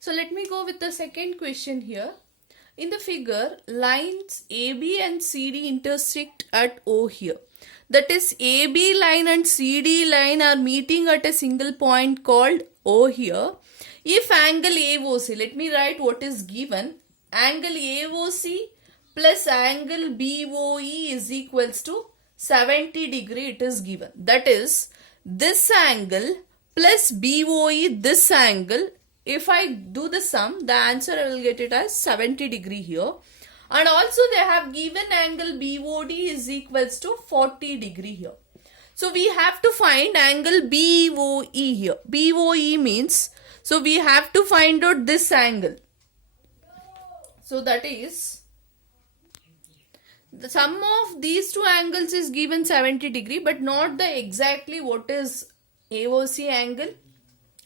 So let me go with the second question here. In the figure, lines AB and CD intersect at O here. That is, AB line and CD line are meeting at a single point called O here. If angle AOC, let me write what is given. Angle AOC plus angle BOE is equals to 70 degree it is given. That is, this angle plus BOE, this angle, if I do the sum, the answer I will get it as 70 degree here. And also they have given angle BOD is equals to 40 degree here. So we have to find angle BOE here. BOE means, so we have to find out this angle. So that is, the sum of these two angles is given 70 degree, but not the exactly what is AOC angle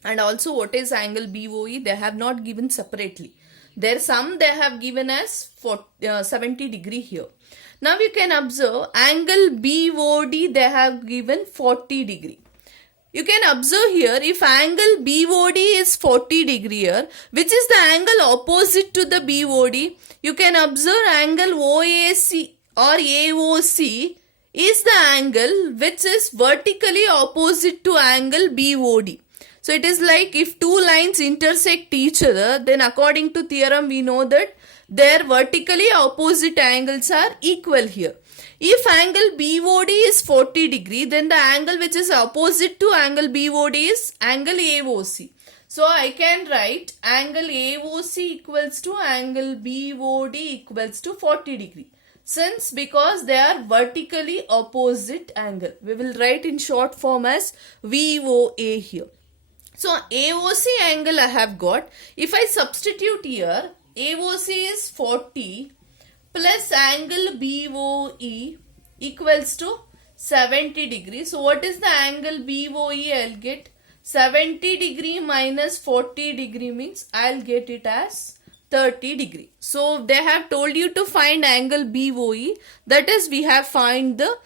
and also what is angle BOE. They have not given separately. Their sum they have given as 70 degree here. Now you can observe angle BOD they have given 40 degree. You can observe here, if angle BOD is 40 degree here, which is the angle opposite to the BOD, you can observe angle OAC or AOC is the angle which is vertically opposite to angle BOD. So it is like if two lines intersect each other, then according to theorem we know that their vertically opposite angles are equal here. If angle BOD is 40 degree, then the angle which is opposite to angle BOD is angle AOC. So I can write angle AOC equals to angle BOD equals to 40 degree. Since because they are vertically opposite angle, we will write in short form as VOA here. So AOC angle I have got. If I substitute here, AOC is 40 plus angle BOE equals to 70 degree. So what is the angle BOE? I'll get 70 degree minus 40 degree means I'll get it as 30 degree. So they have told you to find angle BOE. That is, we have find the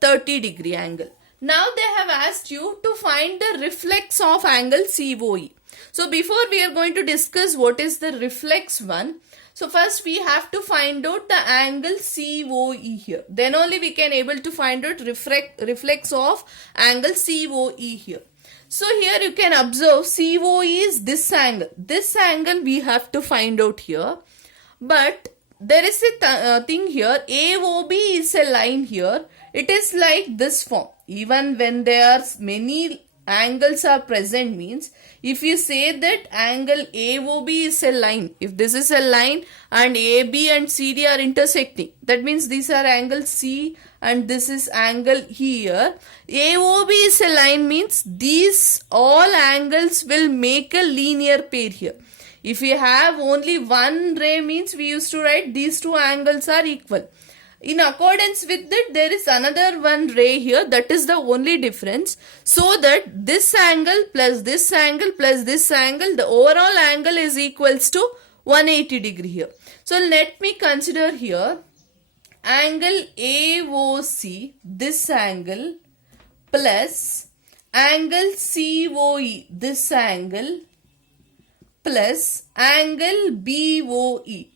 30 degree angle. Now they have asked you to find the reflex of angle COE. So before we are going to discuss what is the reflex one, so first we have to find out the angle COE here. Then only we can able to find out reflex of angle COE here. So here you can observe COE is this angle. This angle we have to find out here. But there is a thing here. AOB is a line here. It is like this form. Even when there are many angles are present means, if you say that angle AOB is a line, if this is a line and AB and CD are intersecting, that means these are angle C and this is angle here. AOB is a line means these all angles will make a linear pair here. If we have only one ray means we used to write these two angles are equal. In accordance with that, there is another one ray here. That is the only difference. So that this angle plus this angle plus this angle, the overall angle is equals to 180 degree here. So let me consider here angle AOC, this angle, plus angle COE, this angle, plus angle BOE.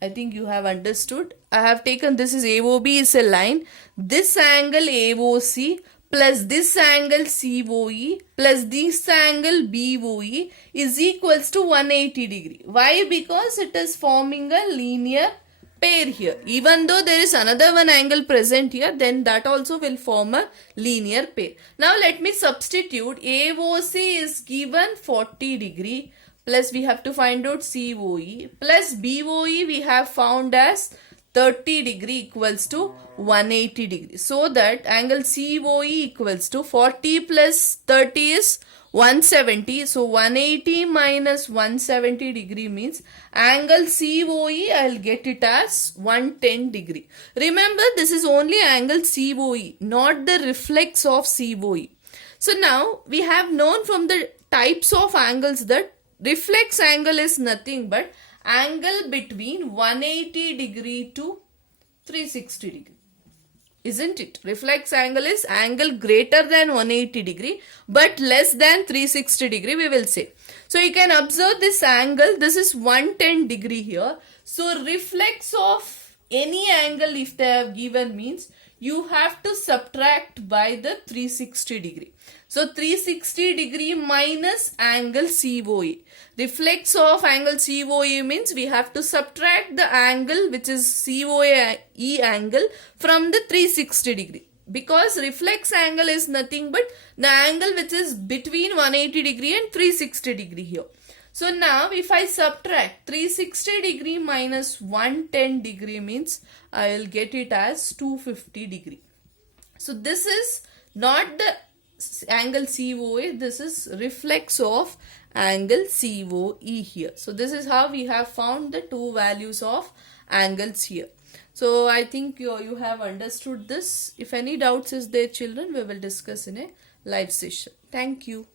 I think you have understood. I have taken this is AOB is a line. This angle AOC plus this angle COE plus this angle BOE is equals to 180 degree. Why? Because it is forming a linear pair here. Even though there is another one angle present here, then that also will form a linear pair. Now let me substitute. AOC is given 40 degree. Plus we have to find out COE plus BOE we have found as 30 degree equals to 180 degree. So that angle COE equals to 40 plus 30 is 170. So 180 minus 170 degree means angle COE I will get it as 110 degree. Remember this is only angle COE, not the reflex of COE. So now we have known from the types of angles that reflex angle is nothing but angle between 180 degree to 360 degree. isn't it? Reflex angle is angle greater than 180 degree but less than 360 degree, we will say. So you can observe this angle, this is 110 degree here. So reflex of any angle if they have given means you have to subtract by the 360 degree. So 360 degree minus angle COE. Reflex of angle COE means we have to subtract the angle which is COE angle from the 360 degree. Because reflex angle is nothing but the angle which is between 180 degree and 360 degree here. So now if I subtract 360 degree minus 110 degree means I will get it as 250 degree. So this is not the angle COA, this is reflex of angle COE here. So this is how we have found the two values of angles here. So I think you have understood this. If any doubts is there children, we will discuss in a live session. Thank you.